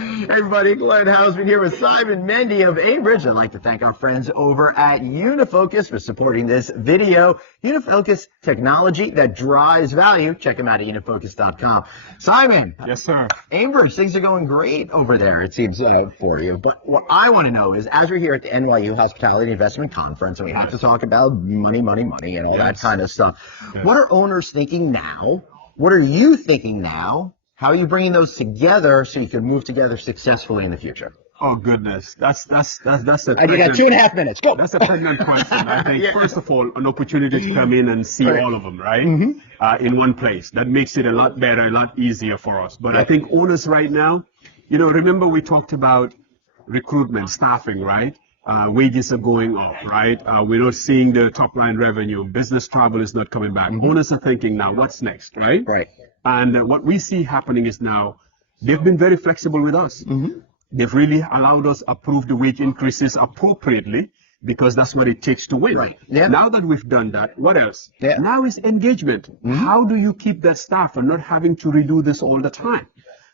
Hey everybody, Glenn Hausman here with Simon Mendy of Aimbridge. I'd like to thank our friends over at Unifocus for supporting this video. Unifocus, technology that drives value. Check them out at unifocus.com. Simon. Yes, sir. Aimbridge, things are going great over there, it seems, for you. But what I want to know is, as we're here at the NYU Hospitality Investment Conference, and we have to talk about money, and all that kind of stuff, what are owners thinking now? What are you thinking now? How are you bringing those together so you can move together successfully in the future? Oh goodness, that's a. You got 2.5 minutes. Go. That's a pregnant question. I think first of all, an opportunity to come in and see all of them, right? In one place. That makes it a lot better, a lot easier for us. But I think owners right now, remember we talked about recruitment, staffing, right? Wages are going up, right? We're not seeing the top line revenue. Business travel is not coming back. Owners are thinking now, what's next, right? Right. And what we see happening is now they've been very flexible with us. They've really allowed us approve the wage increases appropriately because that's what it takes to win. Right. Yeah. Now that we've done that, what else? Yeah. Now is engagement. How do you keep that staff and not having to redo this all the time?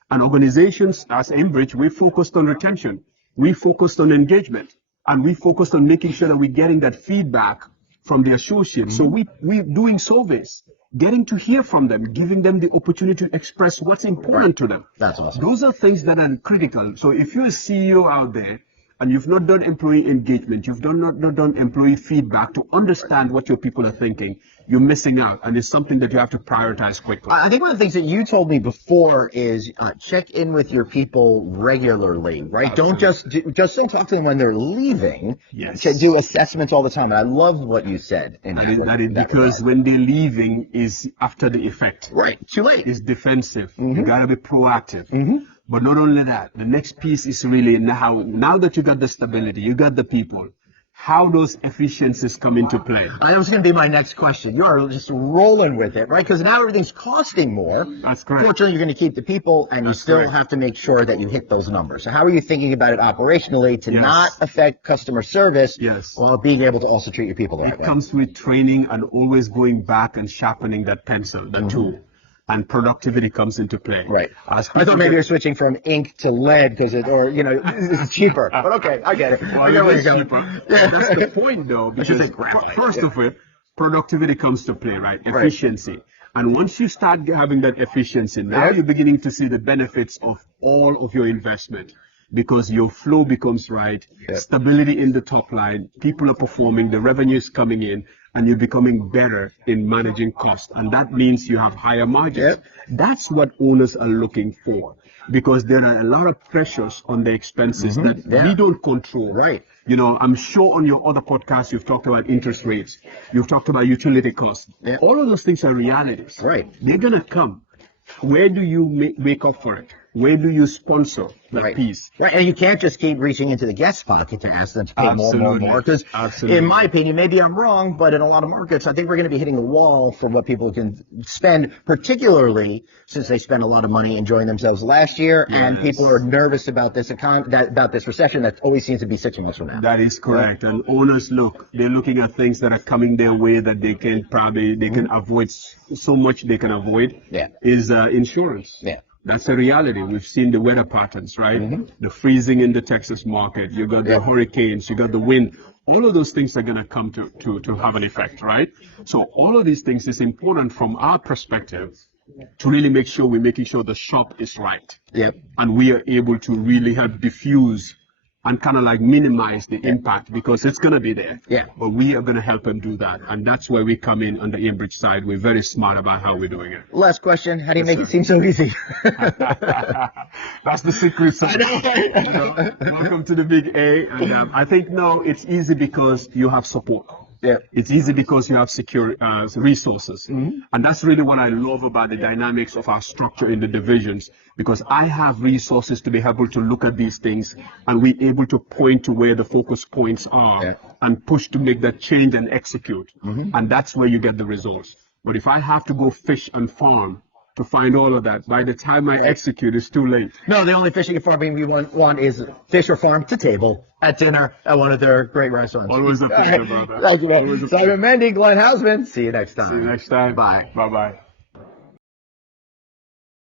And organizations as Aimbridge, we focused on retention. We focused on engagement. And we focused on making sure that we're getting that feedback from the associates. So we're doing surveys, getting to hear from them, giving them the opportunity to express what's important to them. That's awesome. Those are things that are critical. So if you're a CEO out there and you've not done employee engagement, you've not done employee feedback to understand what your people are thinking, you're missing out. And it's something that you have to prioritize quickly. I think one of the things that you told me before is check in with your people regularly, right? Absolutely. Don't talk to them when they're leaving. Yes. Do assessments all the time. And I love what you said. Because when they're leaving is after the effect. Right. Too late. It's defensive. You got to be proactive. But not only that, the next piece is really now that you got the stability, you got the people, how those efficiencies come into play. That was going to be my next question. You're just rolling with it, right? Because now everything's costing more. That's correct. Fortunately, you're going to keep the people, and you still have to make sure that you hit those numbers. So how are you thinking about it operationally to not affect customer service while being able to also treat your people the right way? It comes with training and always going back and sharpening that pencil, that tool. And productivity comes into play. Right. I thought maybe you're switching from ink to lead because it's cheaper. But okay, I get it. I get where you're going. That's the point, though, because first of all, productivity comes to play, right? Efficiency. And once you start having that efficiency, now you're beginning to see the benefits of all of your investment. Because your flow becomes right, stability in the top line, people are performing, the revenue is coming in, and you're becoming better in managing costs. And that means you have higher margins. That's what owners are looking for, because there are a lot of pressures on the expenses that we don't control. Right. I'm sure on your other podcasts you've talked about interest rates, you've talked about utility costs. All of those things are realities. Right. They're going to come. Where do you make up for it? Where do you sponsor that piece? Right, and you can't just keep reaching into the guest pocket to ask them to pay more. Because in my opinion, maybe I'm wrong, but in a lot of markets, I think we're going to be hitting a wall for what people can spend, particularly since they spent a lot of money enjoying themselves last year, and people are nervous about this about this recession that always seems to be 6 months from now. That is correct. And owners they're looking at things that are coming their way that they can avoid. So much they can avoid is insurance. That's a reality. We've seen the weather patterns, right? The freezing in the Texas market. You got the hurricanes, you got the wind. All of those things are going to come to have an effect, right? So all of these things is important from our perspective to really make sure we're making sure the shop is right. And we are able to really help diffuse and kind of like minimize the impact, because it's going to be there. But we are going to help them do that. And that's where we come in on the Aimbridge side. We're very smart about how we're doing it. Last question. How do you make it seem so easy? That's the secret sauce. Welcome to the big A. And I think, it's easy because you have support. It's easy because you have secure resources. And that's really what I love about the dynamics of our structure in the divisions, because I have resources to be able to look at these things and we're able to point to where the focus points are and push to make that change and execute. And that's where you get the results. But if I have to go fish and farm to find all of that, by the time I execute, it's too late. No, the only fishing and farming we want is fish or farm to table at dinner at one of their great restaurants. Always a pleasure, brother. Thank you, man. Simon Mendy, Glenn Hausman. See you next time. See you next time. Bye. Bye-bye.